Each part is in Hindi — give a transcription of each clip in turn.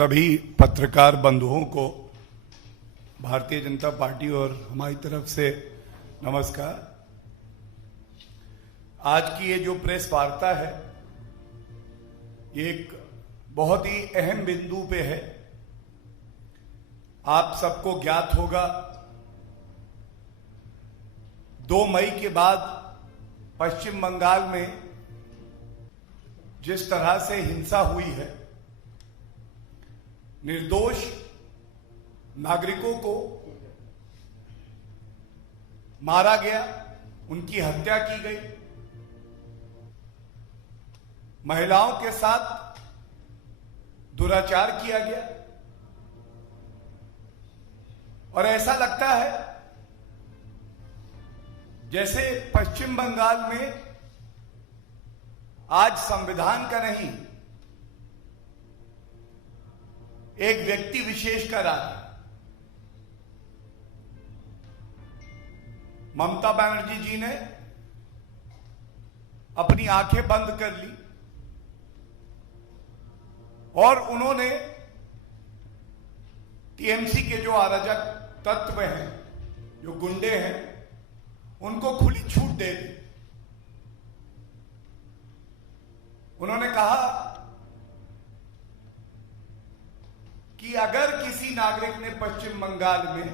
सभी पत्रकार बंधुओं को भारतीय जनता पार्टी और हमारी तरफ से नमस्कार। आज की ये जो प्रेस वार्ता है ये एक बहुत ही अहम बिंदु पे है। आप सबको ज्ञात होगा 2 मई के बाद पश्चिम बंगाल में जिस तरह से हिंसा हुई है, निर्दोष नागरिकों को मारा गया, उनकी हत्या की गई, महिलाओं के साथ दुराचार किया गया। और ऐसा लगता है जैसे पश्चिम बंगाल में आज संविधान का नहीं, एक व्यक्ति विशेष का राज है। ममता बनर्जी जी ने अपनी आंखें बंद कर ली और उन्होंने टीएमसी के जो अराजक तत्व हैं, जो गुंडे हैं, उनको खुली छूट दे दी। उन्होंने कहा कि अगर किसी नागरिक ने पश्चिम बंगाल में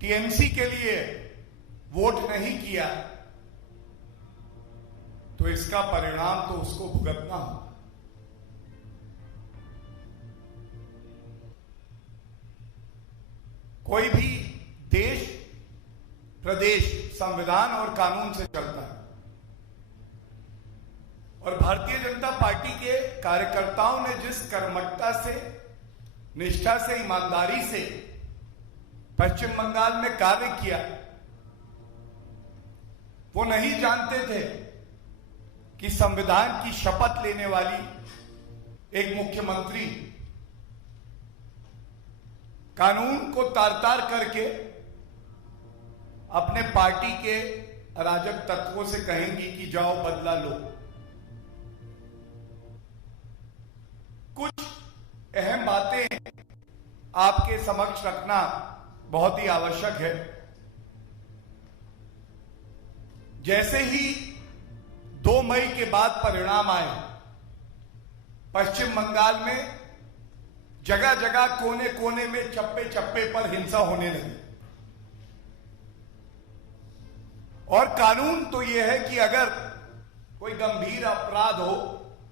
टीएमसी के लिए वोट नहीं किया तो इसका परिणाम तो उसको भुगतना होगा। कोई भी देश प्रदेश संविधान और कानून से चलता है और भारतीय जनता पार्टी के कार्यकर्ताओं ने जिस कर्मठता से, निष्ठा से, ईमानदारी से पश्चिम बंगाल में कार्य किया, वो नहीं जानते थे कि संविधान की शपथ लेने वाली एक मुख्यमंत्री कानून को तार-तार करके अपने पार्टी के अराजक तत्वों से कहेंगी कि जाओ बदला लो। कुछ अहम बातें आपके समक्ष रखना बहुत ही आवश्यक है। जैसे ही 2 मई के बाद परिणाम आए, पश्चिम बंगाल में जगह जगह, कोने कोने में, चप्पे चप्पे पर हिंसा होने लगी। और कानून तो यह है कि अगर कोई गंभीर अपराध हो,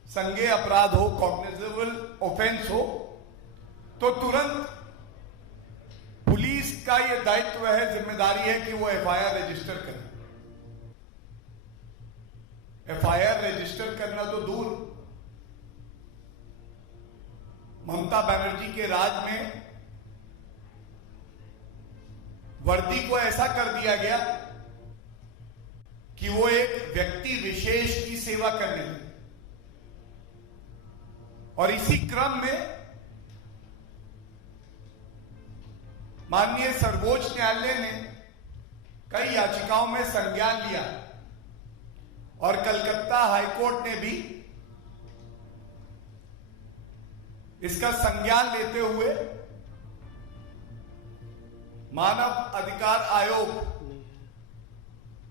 संज्ञेय अपराध हो, कॉग्निजेबल ऑफेंस हो, तो तुरंत पुलिस का यह दायित्व है, जिम्मेदारी है कि वो एफआईआर रजिस्टर करे। एफआईआर रजिस्टर करना तो दूर, ममता बनर्जी के राज में वर्दी को ऐसा कर दिया गया कि वो एक व्यक्ति विशेष की सेवा करने लगे। और इसी क्रम में माननीय सर्वोच्च न्यायालय ने कई याचिकाओं में संज्ञान लिया और कलकत्ता हाईकोर्ट ने भी इसका संज्ञान लेते हुए मानव अधिकार आयोग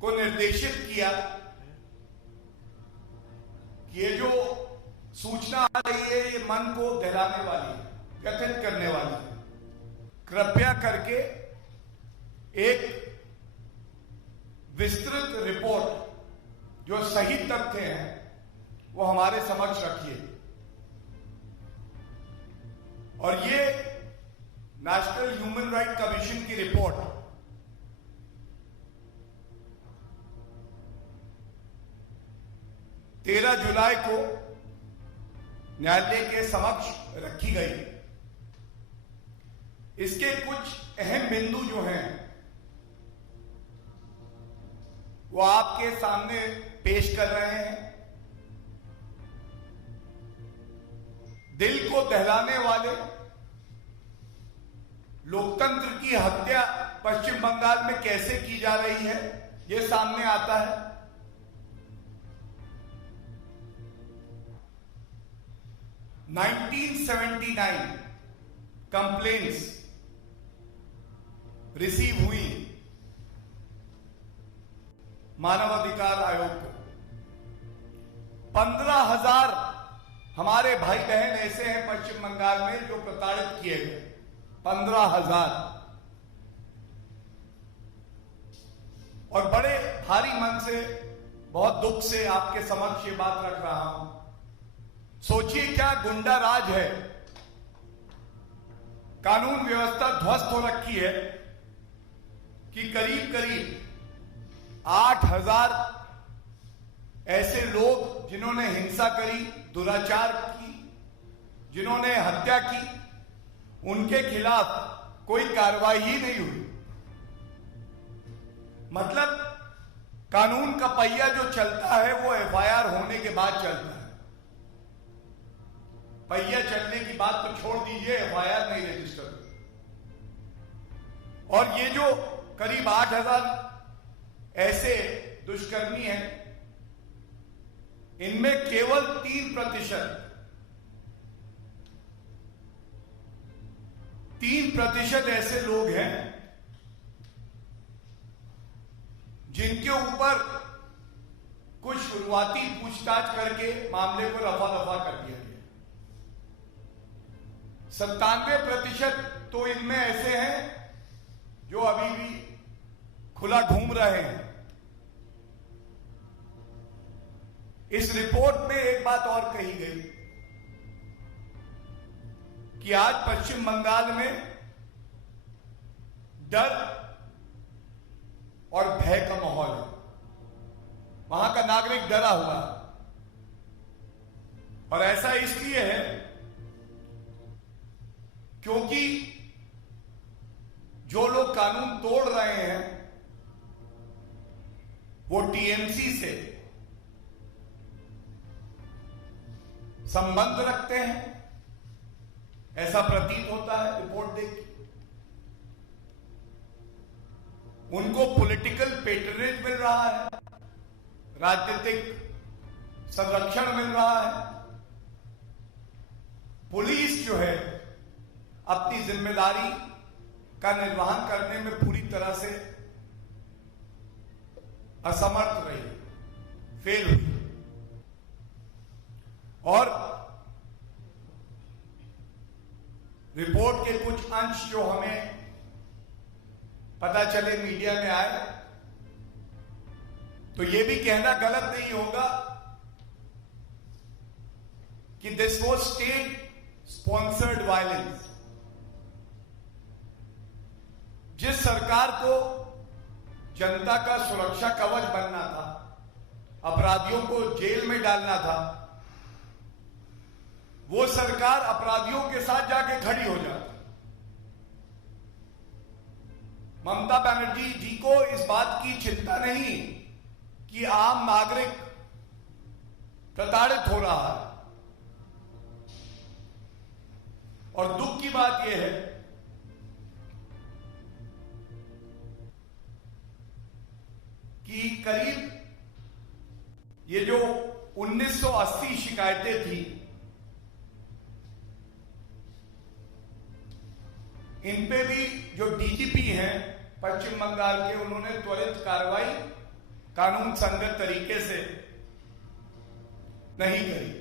को निर्देशित किया कि ये जो सूचना आ रही है ये मन को दहलाने वाली है, व्यथित करने वाली है। कृपया करके एक विस्तृत रिपोर्ट जो सही तथ्य हैं वो हमारे समक्ष रखिए। और ये नेशनल ह्यूमन राइट कमीशन की रिपोर्ट 13 जुलाई को न्यायालय के समक्ष रखी गई। इसके कुछ अहम बिंदु जो हैं वो आपके सामने पेश कर रहे हैं। दिल को दहलाने वाले लोकतंत्र की हत्या पश्चिम बंगाल में कैसे की जा रही है ये सामने आता है। 1979 कंप्लेंट्स रिसीव हुई मानवाधिकार आयोग को। 15,000 हमारे भाई बहन ऐसे हैं पश्चिम बंगाल में जो प्रताड़ित किए गए। 15,000। और बड़े भारी मन से, बहुत दुख से आपके समक्ष ये बात रख रहा हूं। सोचिए क्या गुंडा राज है, कानून व्यवस्था ध्वस्त हो रखी है कि करीब करीब 8,000 ऐसे लोग जिन्होंने हिंसा करी, दुराचार की, जिन्होंने हत्या की, उनके खिलाफ कोई कार्रवाई ही नहीं हुई। मतलब कानून का पहिया जो चलता है वो एफआईआर होने के बाद चलता है। पहिया चलने की बात तो छोड़ दीजिए, एफआईआर नहीं रजिस्टर। और ये जो करीब 8,000 ऐसे दुष्कर्मी हैं, इनमें केवल 3% ऐसे लोग हैं जिनके ऊपर कुछ शुरुआती पूछताछ करके मामले को रफा दफा कर दिया गया। 97% तो इनमें ऐसे हैं जो अभी भी खुला घूम रहे हैं। इस रिपोर्ट में एक बात और कही गई कि आज पश्चिम बंगाल में डर और भय का माहौल है। वहां का नागरिक डरा हुआ है। और ऐसा इसलिए है क्योंकि जो लोग कानून तोड़ रहे हैं वो टीएमसी से संबंध रखते हैं, ऐसा प्रतीत होता है रिपोर्ट देख के। उनको पॉलिटिकल पेट्रोनेज मिल रहा है, राजनीतिक संरक्षण मिल रहा है। पुलिस जो है अपनी जिम्मेदारी का निर्वहन करने में पूरी तरह से असमर्थ रही, फेल हुई। और रिपोर्ट के कुछ अंश जो हमें पता चले, मीडिया में आए, तो यह भी कहना गलत नहीं होगा कि this was state sponsored violence. जिस सरकार को जनता का सुरक्षा कवच बनना था, अपराधियों को जेल में डालना था, वो सरकार अपराधियों के साथ जाके खड़ी हो जाती। ममता बनर्जी जी को इस बात की चिंता नहीं कि आम नागरिक प्रताड़ित हो रहा है। और दुख की बात यह है कि करीब ये जो 1980 शिकायतें थी, इन पे भी जो डीजीपी हैं पश्चिम बंगाल के, उन्होंने त्वरित कार्रवाई कानून संगत तरीके से नहीं करी।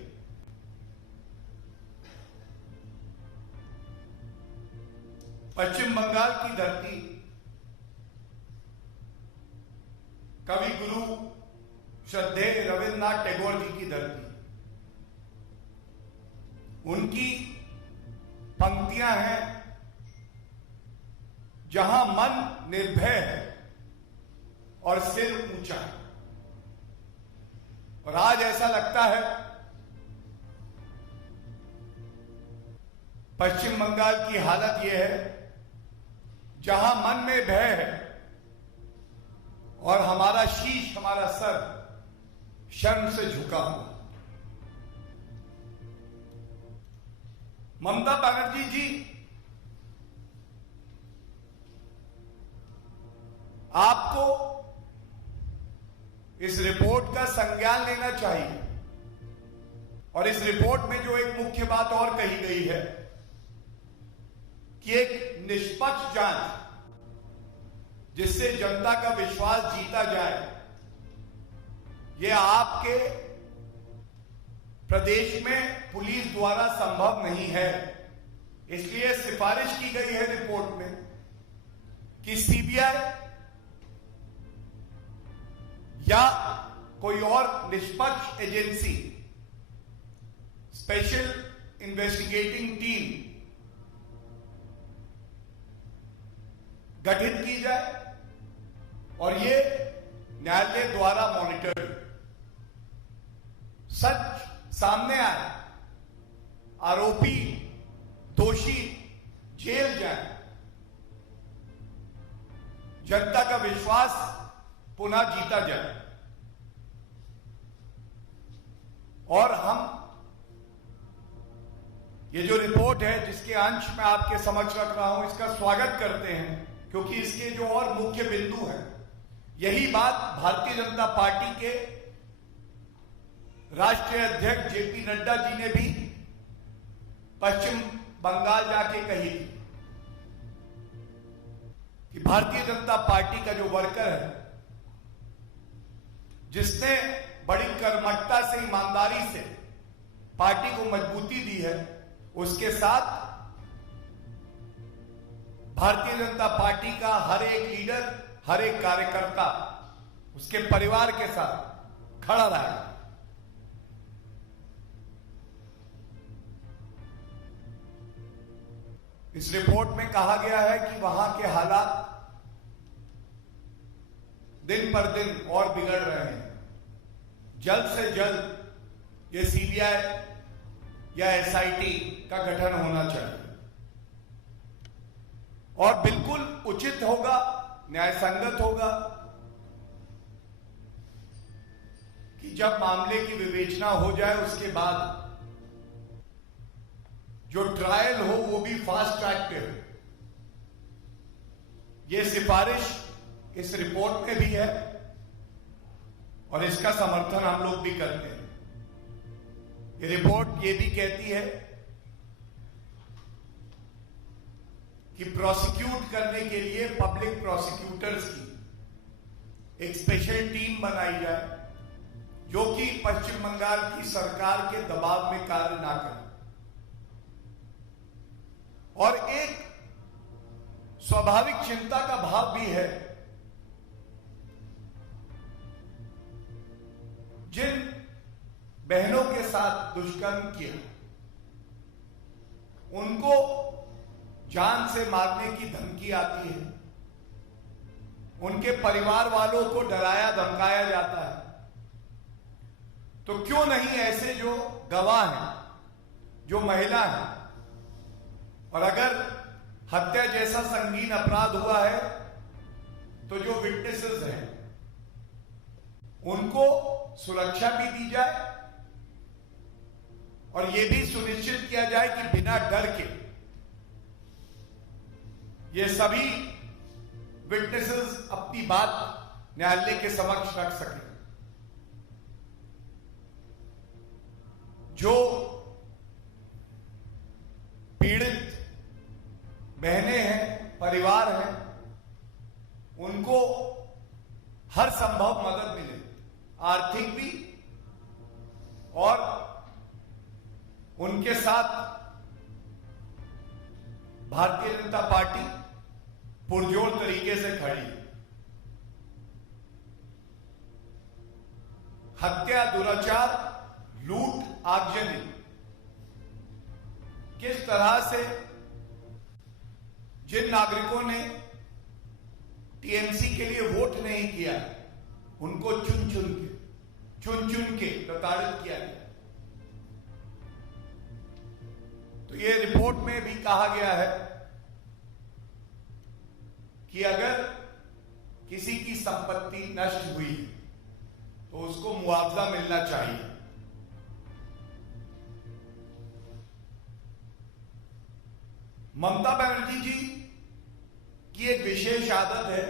पश्चिम बंगाल की धरती कवि गुरु श्रद्धेय रविन्द्रनाथ टैगोर जी की धरती। उनकी पंक्तियां हैं, जहां मन निर्भय है और सिर ऊंचा है। और आज ऐसा लगता है पश्चिम बंगाल की हालत यह है जहां मन में भय है और हमारा शीश, हमारा सर शर्म से झुका हुआ। ममता बनर्जी जी, आपको इस रिपोर्ट का संज्ञान लेना चाहिए और इस रिपोर्ट में जो एक मुख्य बात और कही गई है कि एक निष्पक्ष जांच जिससे जनता का विश्वास जीता जाए, यह आपके प्रदेश में पुलिस द्वारा संभव नहीं है। इसलिए सिफारिश की गई है रिपोर्ट में कि सीबीआई या कोई और निष्पक्ष एजेंसी, स्पेशल इन्वेस्टिगेटिंग टीम गठित की जाए और ये न्यायालय द्वारा मॉनिटर्ड, सच सामने आए, आरोपी दोषी जेल जाए, जनता का विश्वास पुनः जीता जाए। और हम ये जो रिपोर्ट है जिसके अंश मैं आपके समक्ष रख रहा हूं, इसका स्वागत करते हैं, क्योंकि इसके जो और मुख्य बिंदु हैं, यही बात भारतीय जनता पार्टी के राष्ट्रीय अध्यक्ष जेपी नड्डा जी ने भी पश्चिम बंगाल जाके कही थी कि भारतीय जनता पार्टी का जो वर्कर है, जिसने बड़ी कर्मठता से, ईमानदारी से पार्टी को मजबूती दी है, उसके साथ भारतीय जनता पार्टी का हर एक लीडर, हर एक कार्यकर्ता उसके परिवार के साथ खड़ा रहा। इस रिपोर्ट में कहा गया है कि वहां के हालात दिन पर दिन और बिगड़ रहे हैं। जल्द से जल्द ये सीबीआई या एसआईटी का गठन होना चाहिए और बिल्कुल उचित होगा, न्यायसंगत होगा कि जब मामले की विवेचना हो जाए उसके बाद जो ट्रायल हो वो भी फास्ट ट्रैक पे हो। ये सिफारिश इस रिपोर्ट में भी है और इसका समर्थन हम लोग भी करते हैं। ये रिपोर्ट ये भी कहती है कि प्रोसिक्यूट करने के लिए पब्लिक प्रोसिक्यूटर्स की एक स्पेशल टीम बनाई जाए जो कि पश्चिम बंगाल की सरकार के दबाव में कार्य ना करे और एक स्वाभाविक चिंता का भाव भी है। जिन बहनों के साथ दुष्कर्म किया उनको जान से मारने की धमकी आती है, उनके परिवार वालों को डराया धमकाया जाता है, तो क्यों नहीं ऐसे जो गवाह हैं, जो महिला हैं, और अगर हत्या जैसा संगीन अपराध हुआ है तो जो विटनेसेस हैं उनको सुरक्षा भी दी जाए और यह भी सुनिश्चित किया जाए कि बिना डर के ये सभी विटनेसेस अपनी बात न्यायालय के समक्ष रख सकें। जो पीड़ित बहनें हैं, परिवार हैं, उनको हर संभव मदद मिले, आर्थिक भी, और उनके साथ भारतीय जनता पार्टी पुरजोर तरीके से खड़ी। हत्या, दुराचार, लूट, आगजनी किस तरह से जिन नागरिकों ने टीएमसी के लिए वोट नहीं किया उनको चुन चुन के प्रताड़ित किया गया। तो ये रिपोर्ट में भी कहा गया है कि अगर किसी की संपत्ति नष्ट हुई तो उसको मुआवजा मिलना चाहिए। ममता बनर्जी जी की एक विशेष आदत है,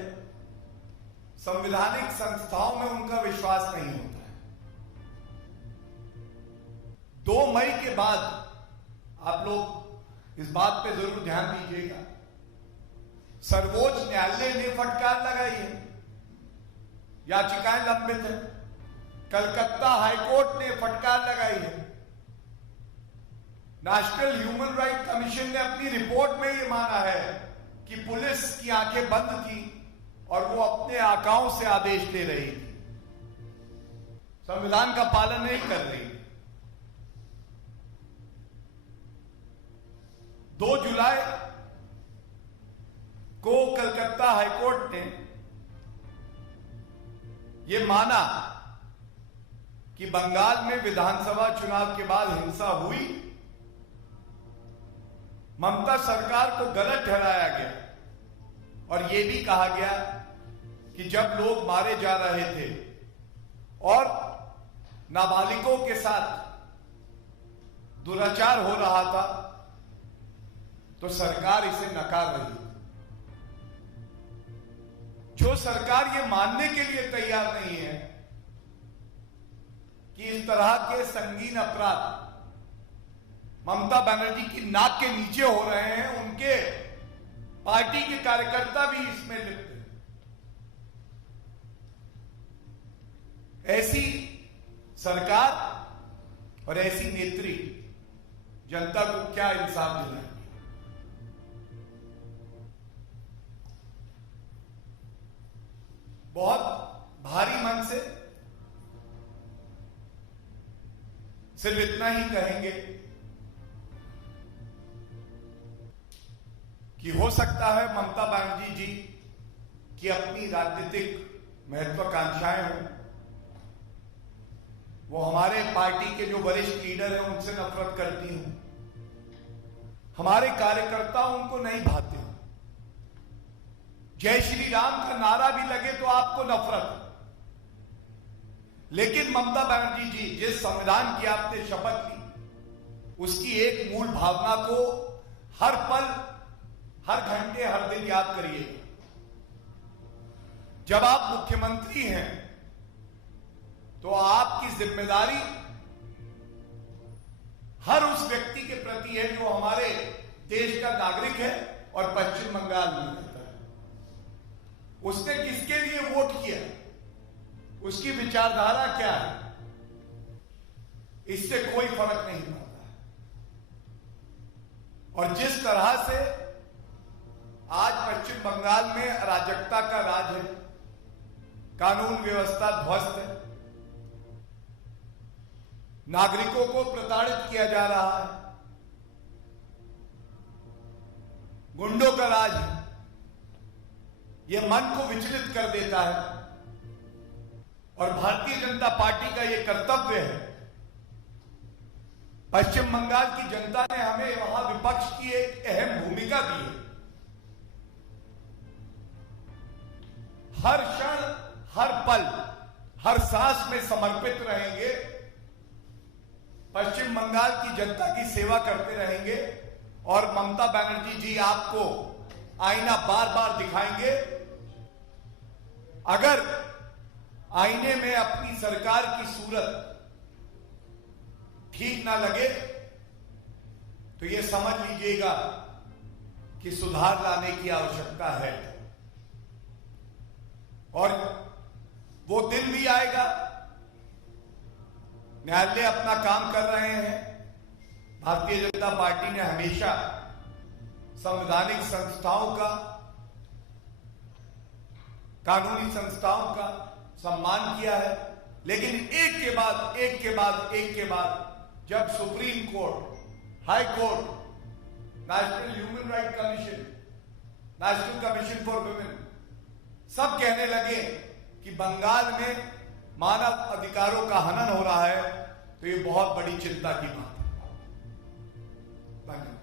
संवैधानिक संस्थाओं में उनका विश्वास नहीं होता है। 2 मई के बाद आप लोग इस बात पे जरूर ध्यान दीजिएगा, सर्वोच्च न्यायालय ने फटकार लगाई है, याचिकाएं लंबित है। कलकत्ता हाईकोर्ट ने फटकार लगाई है। नेशनल ह्यूमन राइट कमीशन ने अपनी रिपोर्ट में यह माना है कि पुलिस की आंखें बंद थी और वो अपने आकाओं से आदेश दे रही थी, संविधान का पालन नहीं कर रही। 2 जुलाई को कलकत्ता हाईकोर्ट ने यह माना कि बंगाल में विधानसभा चुनाव के बाद हिंसा हुई, ममता सरकार को गलत ठहराया गया और यह भी कहा गया कि जब लोग मारे जा रहे थे और नाबालिगों के साथ दुराचार हो रहा था तो सरकार इसे नकार रही थी। जो सरकार ये मानने के लिए तैयार नहीं है कि इस तरह के संगीन अपराध ममता बनर्जी की नाक के नीचे हो रहे हैं, उनके पार्टी के कार्यकर्ता भी इसमें लिप्त हैं। ऐसी सरकार और ऐसी नेत्री जनता को क्या इंसाफ दिलाएंगे? बहुत भारी मन से सिर्फ इतना ही कहेंगे कि हो सकता है ममता बनर्जी जी की अपनी राजनीतिक महत्वाकांक्षाएं हों, वो हमारे पार्टी के जो वरिष्ठ लीडर हैं उनसे नफरत करती हूं, हमारे कार्यकर्ता उनको नहीं भाते हो, जय श्री राम का नारा भी लगे तो आपको नफरत। लेकिन ममता बनर्जी जी, जिस संविधान की आपने शपथ ली उसकी एक मूल भावना को हर पल, हर घंटे, हर दिन याद करिए। जब आप मुख्यमंत्री हैं तो आपकी जिम्मेदारी हर उस व्यक्ति के प्रति है जो हमारे देश का नागरिक है और पश्चिम बंगाल में रहता है। उसने किसके लिए वोट किया, उसकी विचारधारा क्या है, इससे कोई फर्क नहीं पड़ता है। और जिस तरह से आज पश्चिम बंगाल में अराजकता का राज है, कानून व्यवस्था ध्वस्त है, नागरिकों को प्रताड़ित किया जा रहा है, गुंडों का राज है, यह मन को विचलित कर देता है। और भारतीय जनता पार्टी का यह कर्तव्य है, पश्चिम बंगाल की जनता ने हमें वहां विपक्ष की एक अहम भूमिका दी है। हर क्षण, हर पल, हर सांस में समर्पित रहेंगे, पश्चिम बंगाल की जनता की सेवा करते रहेंगे और ममता बनर्जी जी आपको आईना बार बार दिखाएंगे। अगर आईने में अपनी सरकार की सूरत ठीक ना लगे तो यह समझ लीजिएगा कि सुधार लाने की आवश्यकता है। और वो दिन भी आएगा, न्यायालय अपना काम कर रहे हैं। भारतीय जनता पार्टी ने हमेशा संवैधानिक संस्थाओं का, कानूनी संस्थाओं का सम्मान किया है, लेकिन एक के बाद एक के बाद एक के बाद जब supreme court, high court, national human right commission, national commission for women सब कहने लगे कि बंगाल में मानव अधिकारों का हनन हो रहा है, तो ये बहुत बड़ी चिंता की बात है। धन्यवाद।